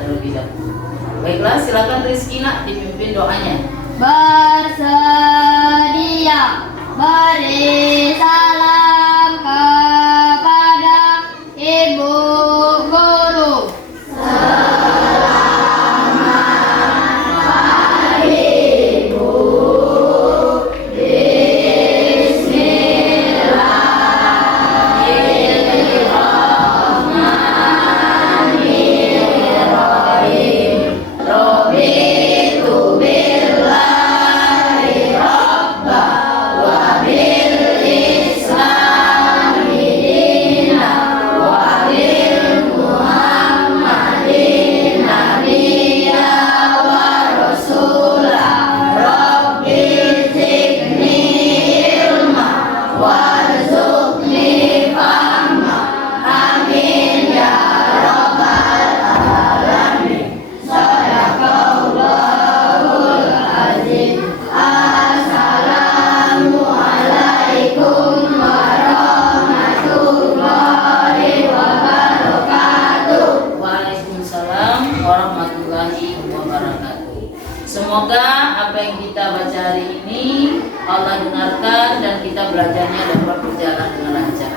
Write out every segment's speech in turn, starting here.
terlebih dahulu. Baiklah, silakan Rizkina dipimpin doanya. Bersedia beri salam kepada Ibu Guru. Semoga apa yang kita baca hari ini Allah dengarkan dan kita belajarnya dapat berjalan dengan lancar.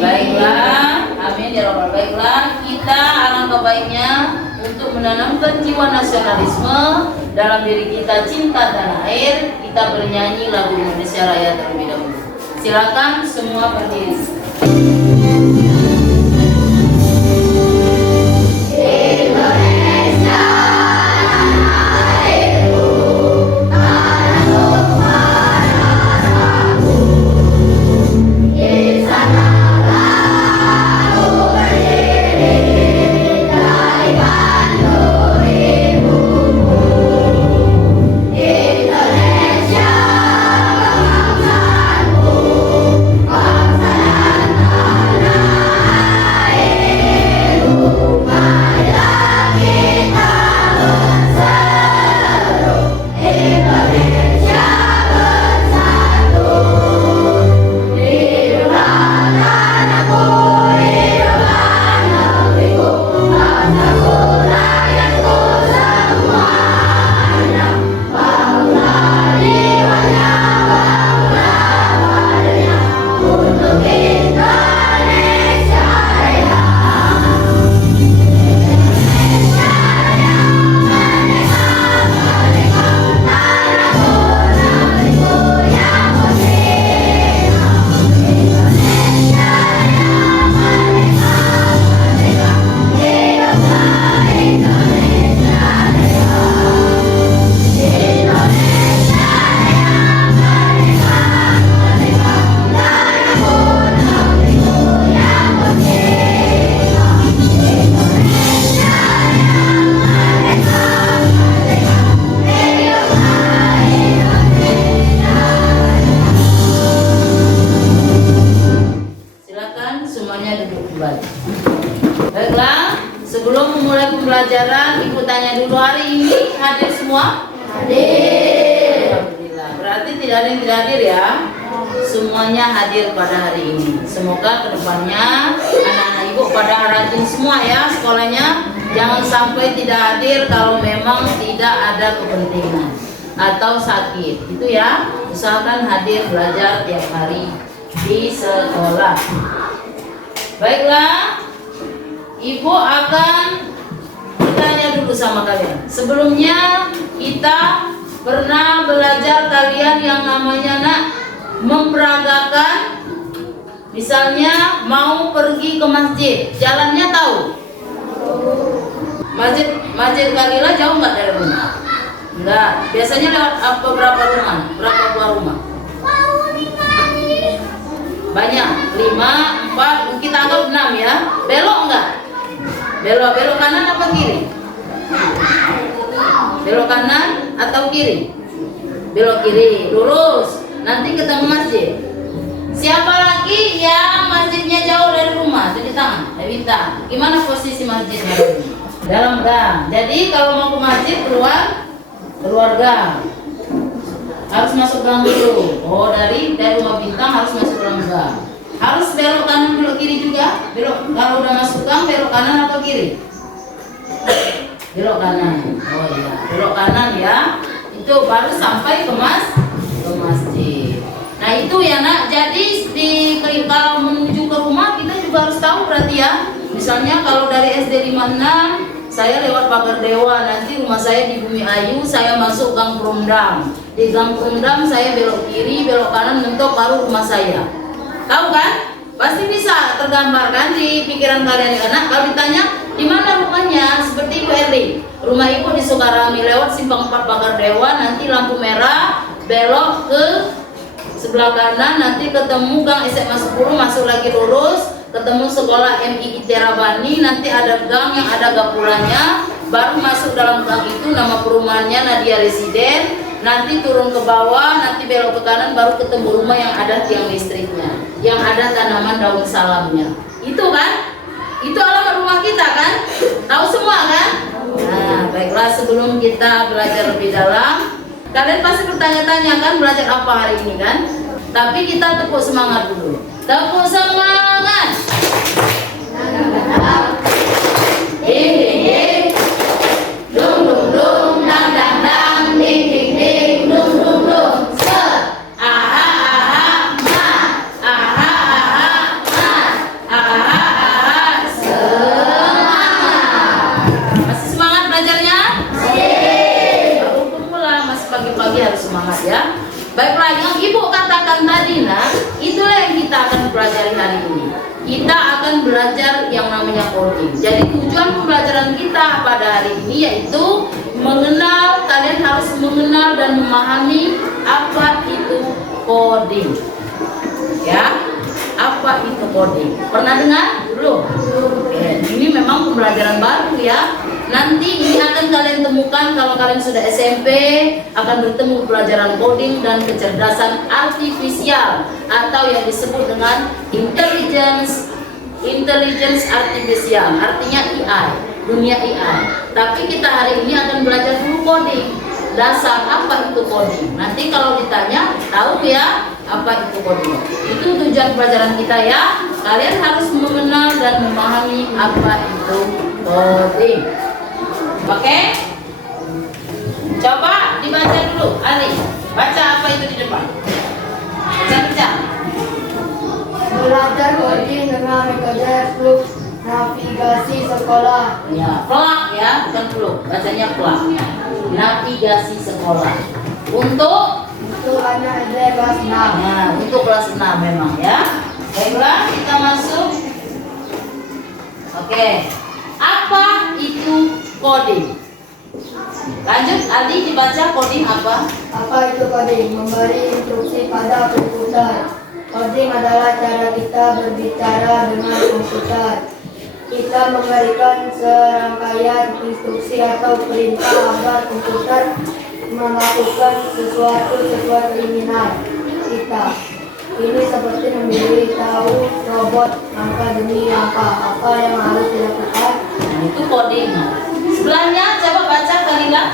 Baiklah, amin ya rabbal. Baiklah, kita alangkah baiknya untuk menanamkan jiwa nasionalisme dalam diri kita, cinta tanah air. Kita bernyanyi lagu Indonesia Raya terlebih dahulu. Silakan semua berdiri. Baiklah, sebelum memulai pembelajaran, Ibu tanya dulu, hari ini hadir semua? Hadir. Alhamdulillah. Berarti tidak ada yang tidak hadir ya? Semuanya hadir pada hari ini. Semoga kedepannya anak-anak Ibu pada rajin semua ya sekolahnya. Jangan sampai tidak hadir kalau memang tidak ada kepentingan atau sakit. Itu ya, usahakan hadir belajar tiap hari di sekolah. Baiklah, Ibu akan bertanya dulu sama kalian. Sebelumnya kita pernah belajar kalian yang namanya memperagakan. Misalnya mau pergi ke masjid, jalannya tahu? Masjid Kalila jauh nggak dari rumah? Enggak. Biasanya lewat apa, berapa rumah? Berapa buah rumah? Banyak. 5, 4, kita anggap 6 ya. Belok enggak? Belok kanan apa kiri? Belok kanan atau kiri? Belok kiri, lurus. Nanti ketemu masjid. Siapa lagi yang masjidnya jauh dari rumah? Cuci tangan. Evita, gimana posisi masjidnya? Dalam gang. Jadi kalau mau ke masjid keluar gang. Harus masuk gang dulu. Oh, dari rumah Bintang harus masuk dalam gang. Harus belok kanan belok kiri juga. Belok, kalau udah masuk gang belok kanan atau kiri? Belok kanan. Oh iya, belok kanan ya. Itu baru sampai ke masjid. Nah itu ya nak. Jadi kalau menuju ke rumah kita juga harus tahu berarti ya. Misalnya kalau dari SD 56 saya lewat Pagar Dewa, nanti rumah saya di Bumi Ayu, saya masuk Gang Perumdam. Di Gang Perumdam saya belok kiri, belok kanan, mentok baru rumah saya. Tahu kan? Pasti bisa tergambarkan di pikiran kalian ya. Nah, kalau ditanya di mana rumahnya, seperti Ibu Erling, rumah Ibu di Sukarami, lewat Simpang 4 Pagar Dewa, nanti lampu merah, belok ke sebelah kanan, nanti ketemu Gang SMA 10, masuk lagi lurus, ketemu sekolah MII Terabani, nanti ada gang yang ada gapuranya, baru masuk dalam gang itu nama perumahannya Nadia Residen, nanti turun ke bawah, nanti belok ke kanan, baru ketemu rumah yang ada tiang listriknya, yang ada tanaman daun salamnya. Itu kan? Itu alamat rumah kita kan? Tahu semua kan? Nah, baiklah, sebelum kita belajar lebih dalam, kalian pasti bertanya-tanya kan belajar apa hari ini kan? Tapi kita tepuk semangat dulu. Tepuk semangat. Ding ding ding, dung dung dung, dang dang dang, ding ding ding, dung dung dung. Se, aha aha ma, aha aha ma, aha aha semangat. Masih semangat belajarnya? Baru pemula, masih pagi-pagi harus semangat ya. Baiklah, yang Ibu katakan tadi nah, itulah yang kita akan pelajari hari ini. Kita akan belajar yang namanya coding. Jadi tujuan pembelajaran kita pada hari ini yaitu mengenal, kalian harus mengenal dan memahami apa itu coding. Ya, apa itu coding? Pernah dengar? Belum? Oke, ini memang pembelajaran baru ya. Nanti ini akan kalian temukan kalau kalian sudah SMP, akan bertemu pelajaran coding dan kecerdasan artifisial atau yang disebut dengan intelligence artificial, artinya AI, dunia AI. Tapi kita hari ini akan belajar dulu coding, dasar apa itu coding. Nanti kalau ditanya, tahu ya apa itu coding. Itu tujuan pelajaran kita ya. Kalian harus mengenal dan memahami apa itu coding. Oke? Coba dibaca dulu, Ali. Baca apa itu di depan. Baca. Belajar coding dengan metode flux navigasi sekolah. Ya, plak ya, bukan fluk. Bacanya plak. Navigasi sekolah. Untuk anak SD kelas 6. Nah, untuk kelas 6 memang ya. Baiklah, kita masuk. Oke. Apa itu coding? Lanjut, Aldi dibaca coding apa? Apa itu coding? Memberi instruksi pada komputer. Coding adalah cara kita berbicara dengan komputer. Kita memberikan serangkaian instruksi atau perintah agar komputer melakukan sesuatu sesuai keinginan kita. Ini seperti memberitahu robot langkah demi langkah apa yang harus dilakukan. Nah, itu coding. Sebelahnya coba baca Kalila.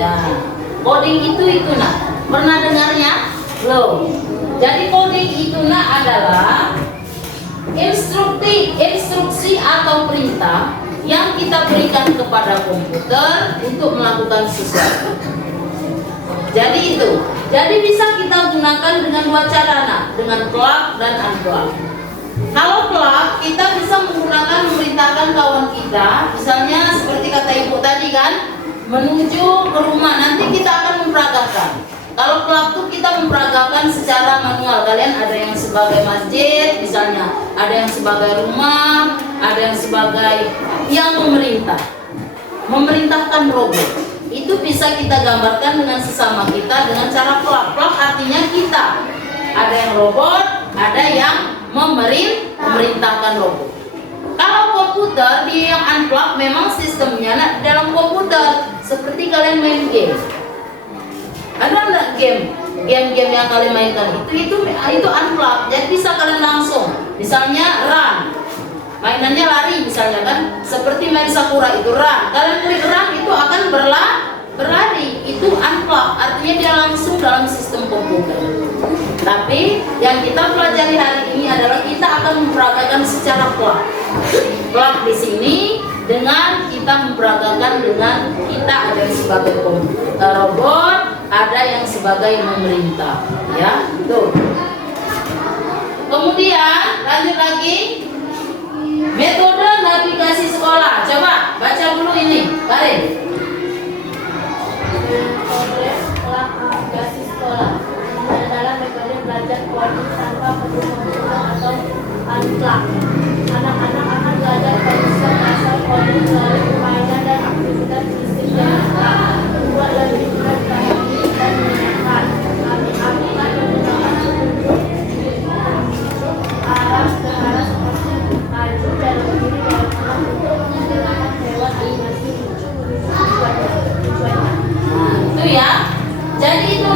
Ya, coding itu nak. Pernah dengarnya? Belum. Jadi coding itu nak adalah instruksi atau perintah yang kita berikan kepada komputer untuk melakukan sesuatu. Jadi itu. Jadi bisa kita gunakan dengan dua cara nak, dengan plug dan unplug. Kalau plug kita bisa menggunakan memerintahkan kawan kita, misalnya seperti kata ibu tadi kan, menuju ke rumah, nanti kita akan memperagakan. Kalau plug itu kita memperagakan secara manual. Kalian ada yang sebagai masjid, misalnya, ada yang sebagai rumah, ada yang sebagai yang memerintahkan robot. Itu bisa kita gambarkan dengan sesama kita dengan cara plug. Plug artinya kita. Ada yang robot, ada yang memerintahkan robot. Kalau komputer dia yang unplug, memang sistemnya dalam komputer seperti kalian main game. Ada nggak game game-game yang kalian mainkan itu unplug. Jadi bisa kalian langsung, misalnya run, mainannya lari misalnya kan, seperti main Sakura itu run. Kalian klik run itu akan berlari, itu unplug, artinya dia langsung dalam sistem komputer. Tapi yang kita pelajari hari ini adalah kita akan memperagakan secara plug. Plug di sini dengan kita memperagakan dengan kita ada yang sebagai robot, ada yang sebagai memerintah, ya. Tuh. Kemudian lanjut lagi, metode navigasi sekolah. Coba baca dulu ini, Karin. Metode navigasi sekolah adalah metode belajar coding tanpa perlu komputer atau unplug. Anak-anak akan belajar konsep dasar coding melalui permainan dan aktivitas fisik yang membuat lebih mudah dipahami dan menyenangkan. Kami akan menggunakan petunjuk arah sederhana seperti maju dan berdiri dalam alam untuk menggunakan hewan animasi lucu menuju tujuannya. Itu ya. Jadi itu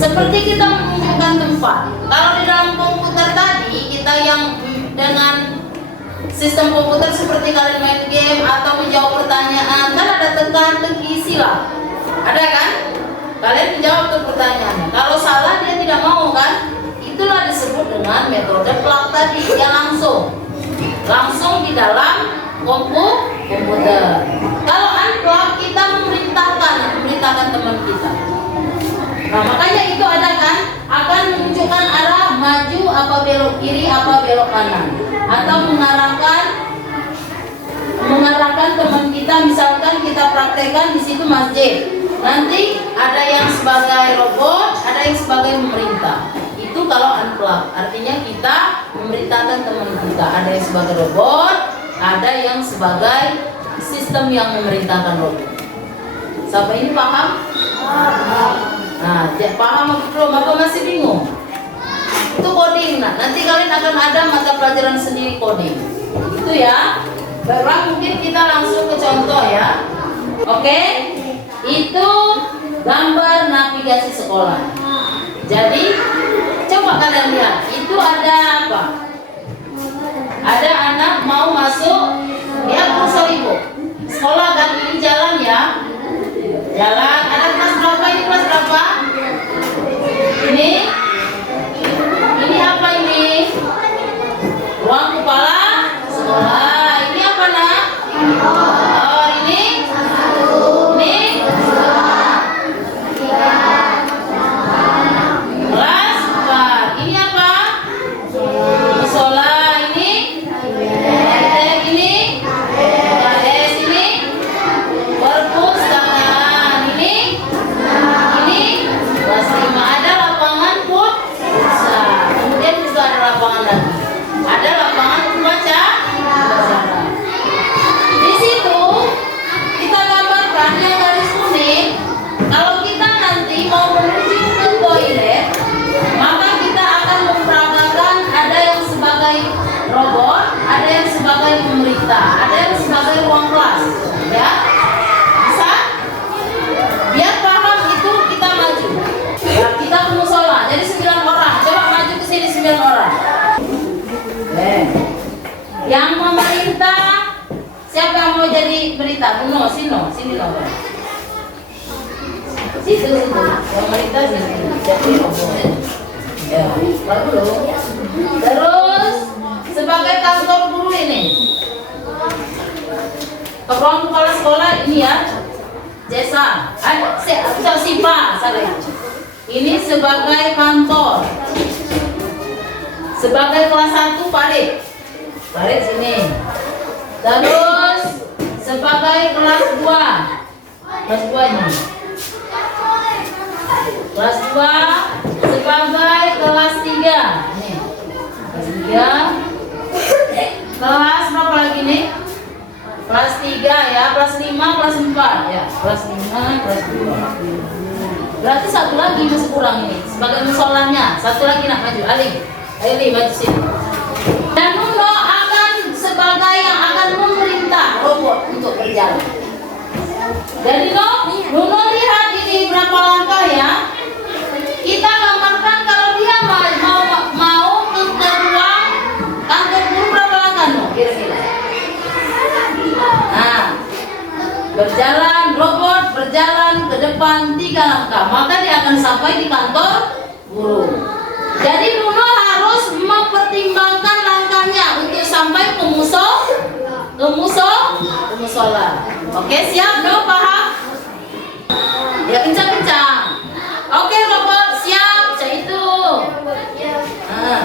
seperti kita menunjukkan tempat. Kalau di dalam komputer tadi kita yang dengan sistem komputer seperti kalian main game atau menjawab pertanyaan, kan ada teka-teki sila. Ada kan? Kalian menjawab tuh pertanyaannya. Kalau salah dia tidak mau kan? Itulah disebut dengan metode plug tadi, yang langsung di dalam komputer. Kalau unplug kita memerintahkan teman kita. Nah, makanya itu ada kan, akan menunjukkan arah maju apa belok kiri apa belok kanan, atau mengarahkan teman kita. Misalkan kita praktekkan di situ masjid, nanti ada yang sebagai robot, ada yang sebagai pemerintah. Itu kalau unplug, artinya kita memerintahkan teman kita. Ada yang sebagai robot, ada yang sebagai sistem yang memerintahkan robot. Sampai ini paham? Nah, paham belum? Apa masih bingung? Itu coding. Nah, nanti kalian akan ada mata pelajaran sendiri coding. Itu ya. Baiklah, mungkin kita langsung ke contoh ya. Oke? Itu gambar navigasi sekolah. Jadi, coba kalian lihat. Itu ada apa? Ada anak mau masuk, ya kursus ibu. Sekolah kan ini jalan ya. Jalan, ada kelas berapa ini? Kelas berapa? Ini apa ini? Ruang kepala sekolah. Ini apa nak? Oh ini? Kelas 4. Ini apa? Musola. Ini? Ini? KS ini? Perpustakaan. Ini kelas 5. Ada lapangan futsal. Kemudian juga ada lapangan lagi. Ada lapangan membaca. Di situ kita gambarkan yang garis kuning. Kalau kita nanti mau menuju ke toilet, maka kita akan memperagakan ada yang sebagai robot, ada yang sebagai pemerintah, ada yang sebagai ruang kelas. Ya, bisa? Biar paham itu kita maju. Ya, kita ke musola. Jadi 9 orang. Coba maju ke sini 9 orang. Yang memerintah, siapa yang mau jadi berita? Buno, sini loh. Situ. Yang memerintah sini. Jadi robot. Ya, lalu terus sebagai kantor guru ini. Ruang kepala sekolah ini ya. Jasa. Sipa, salah. Ini sebagai kantor. Sebagai kelas 1 Parit sini. Terus sebagai kelas 2. Kelas 2 ini. Kelas 2 sebagai kelas 3. Nih. Kelas 3. Kelas berapa lagi nih? Kelas 3 ya, kelas 5, kelas 4 ya. Kelas 5, kelas 2. Berarti satu lagi masih kurang ini. Sebagai musolanya, satu lagi nak maju. Ali maju sini. Dan Nuno akan sebagai yang akan memerintah robot untuk berjalan. Jadi Nuno lihat ini berapa langkah ya? kita gambarkan kalau dia mau ke ruang kantor guru berapa langkah no? Kira-kira. Nah, berjalan robot berjalan ke depan 3 langkah, maka dia akan sampai di kantor guru. Jadi Nuno harus mempertimbangkan langkahnya untuk sampai ke musola. Oke, siap? No, paham? Ya kencang-kencang. Oke, robot siap, cak itu. Nah.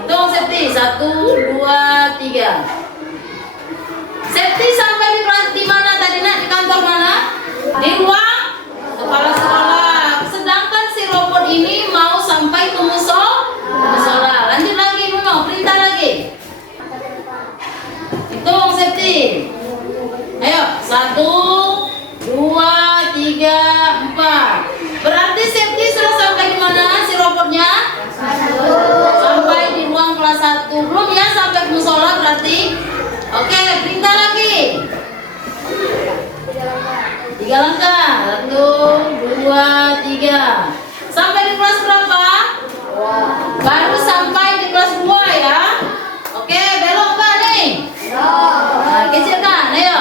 Hitung Septi, 1, 2, 3. Septi sampai di mana tadi nak? Di kantor mana? Di ruang kepala sekolah. Sedangkan si robot ini mau sampai ke musola. Lanjut lagi Nuno, perintah lagi. Hitung Septi. Ayo, 1, 2, 3, 4. Berarti Septi sudah sampai di mana si robotnya? Sampai di ruang kelas 1. Belum ya sampai ke musola berarti? Oke, perintah lagi. 3 langkah. 1, 2, 3. Sampai di kelas berapa? Baru sampai di kelas 2 ya. Oke, belok Pak nih. Nah, kecilkan, ayo.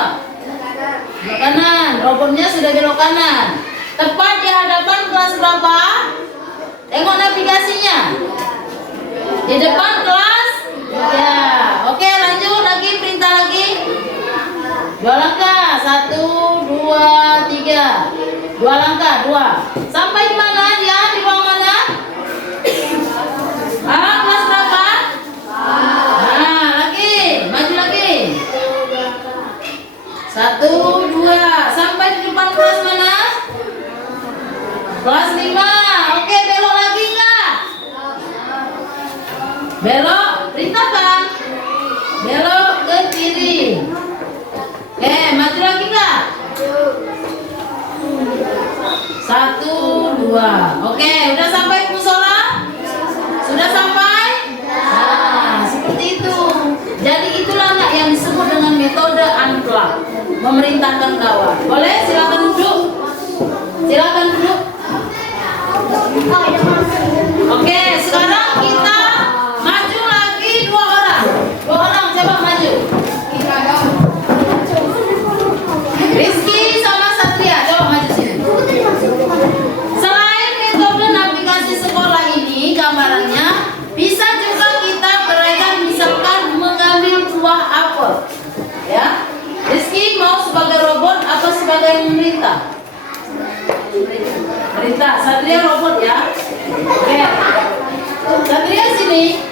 Belok kanan. Robotnya sudah belok kanan. Tepat di hadapan kelas berapa? Tengok navigasinya. Di depan kelas 3. Oke, lanjut lagi, perintah lagi. 2 langkah. 1, 2, 3. 2 langkah, 2. Sampai di mana dia? Di ruang mana? Kelas berapa? Nah, lagi. Maju lagi. 1, 2. Sampai di depan kelas mana? Kelas 5. Oke, belok lagi enggak? Belok, perintahkan. Belok ke kiri. Maju lagi enggak? 1, 2. Oke, udah sampai ke musola? Sudah sampai? Nah, seperti itu. Jadi itulah nak yang disebut dengan metode unplug, memerintahkan kawan. Boleh? Silakan duduk. Silakan duduk. Oke, sekarang kita maju lagi 2 orang. 2 orang coba maju. Rizky sama Satria, coba maju sini. Selain metode navigasi sekolah ini, gambarannya bisa juga kita belajar misalkan mengambil buah apel. Ya, Rizky mau sebagai robot atau sebagai pemerintah? Perintah. Satria robot ya. Oke. Satria sini.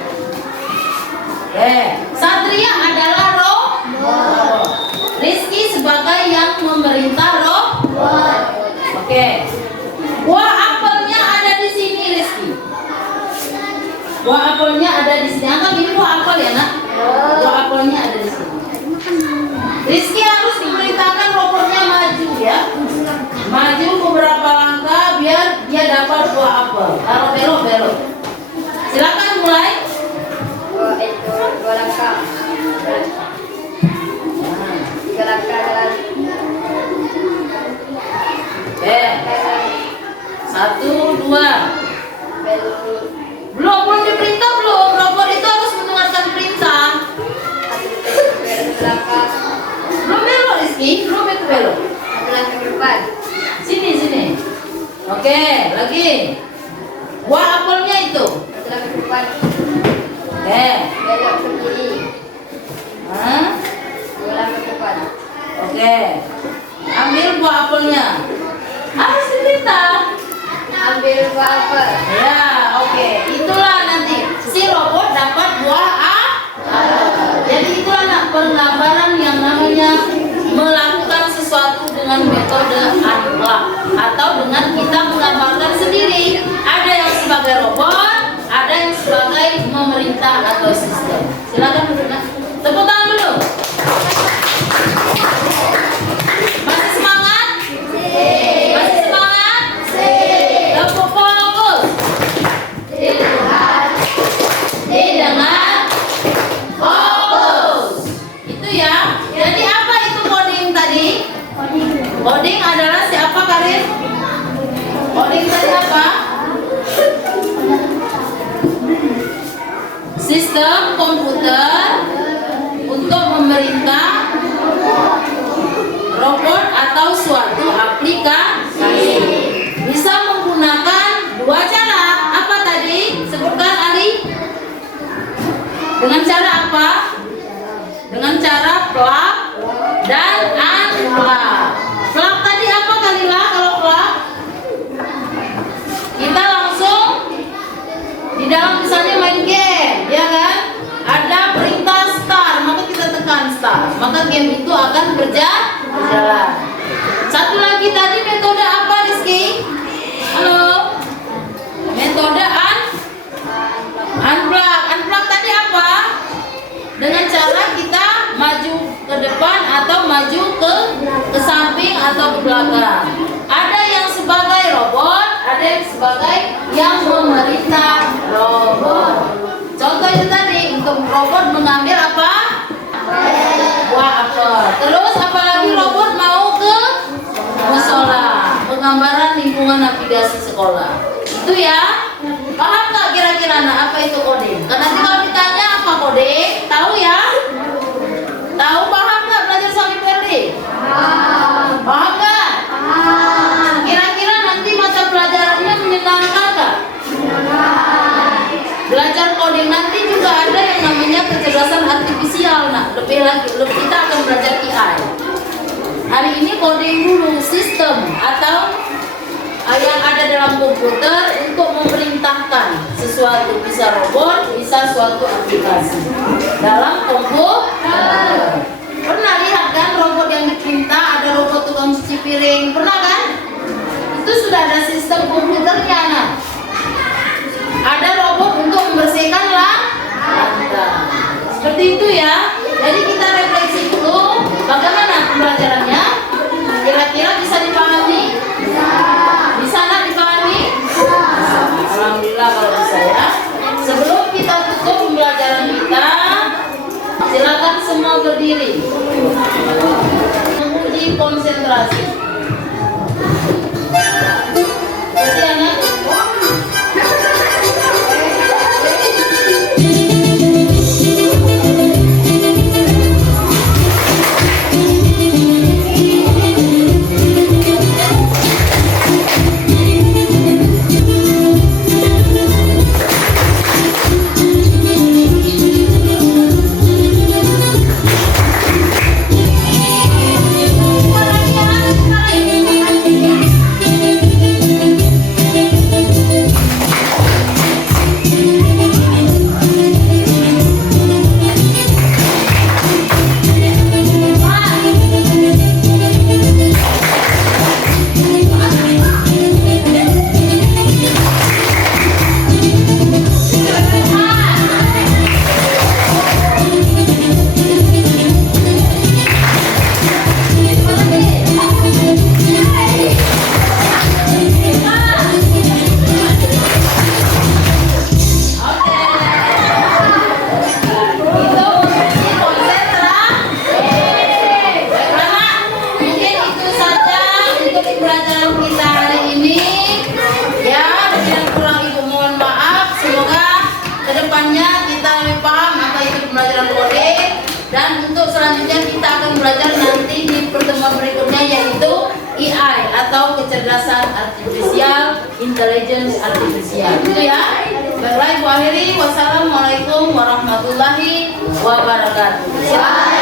Satria adalah robot. Rizky sebagai yang memerintah robot. Oke. Buah apelnya ada di sini Rizky. Buah apelnya ada di sini. Angkat ini buah apel ya nak. Buah apelnya ada di sini. Rizky harus diperintahkan robotnya maju ya. Maju beberapa langkah biar dia dapat buah apel. Taruh belok. Silakan mulai. 2 langkah. 3 langkah jalan. 1, 2. Belum diperintah belum. Robot itu harus mendengarkan perintah. Belum belok Rizky. Belum itu belok. 1 langkah ke depan. Sini. Oke, lagi. Buah apelnya itu. 1 langkah ke depan. Belok ke kiri. 2 langkah ke depan. Oke. Ambil buah apelnya. Harus diperintah. Ambil buah apel. Ya, oke. Itulah nanti si robot dapat buah apel. Jadi itulah nak penggambaran yang namanya melakukan sesuatu dengan metode unplug atau dengan kita menggambarkan sendiri. Ada yang sebagai robot, ada yang sebagai memerintah atau sistem. Silakan Bunda. Tepuk tangan dulu. Masih semangat? Masih semangat? Tepuk fokus. sistem komputer untuk memerintah robot atau suatu aplikasi. Bisa menggunakan dua cara. Apa tadi? Sebutkan Ali. Dengan cara apa? Dengan cara plug dan unplug. Plug tadi apa Kalila kalau plug? Kita langsung di dalam misalnya main game, ya kan? Ada perintah start, maka kita tekan start, maka game itu akan berjalan. Satu lagi tadi metode apa Rizky? Halo? Metode unplug. Unplug tadi apa? Dengan cara kita maju ke depan atau maju ke samping atau ke belakang. Ada yang sebagai robot, ada yang sebagai yang memerintah robot. Contoh itu tadi, untuk robot mengambil apa? Buah apel. Terus apalagi robot mau ke musola, penggambaran lingkungan navigasi sekolah. Itu ya. Paham nggak kira-kira apa itu koding? Karena nanti kalau ditanya apa koding, tahu ya? Tahu paham nggak belajar sampai Perdi? Paham nggak? Kira-kira nanti mata pelajarannya menyenangkan nggak? Belajar coding nanti juga ada yang namanya kecerdasan artifisial. Nah, lebih kita akan belajar AI. Hari ini coding dulu sistem atau yang ada dalam komputer untuk memerintahkan sesuatu, bisa robot, bisa suatu aplikasi dalam komputer. Pernah lihat kan robot yang diperintah, ada robot tukang cuci piring, pernah kan? Itu sudah ada sistem komputernya. Nah, ada robot untuk membersihkan lantai. Seperti itu ya. Jadi kita refleksi dulu bagaimana pembelajarannya. Kira-kira bisa dipahami? Bisa nggak dipahami? Alhamdulillah kalau bisa ya. Sebelum kita tutup pembelajaran kita, silakan semua berdiri. Menguji konsentrasi. Jadi anak. Kecerdasan artifisial, intelligence artifisial. Itu ya. Baiklah Ibu akhiri. Wassalamualaikum warahmatullahi wabarakatuh.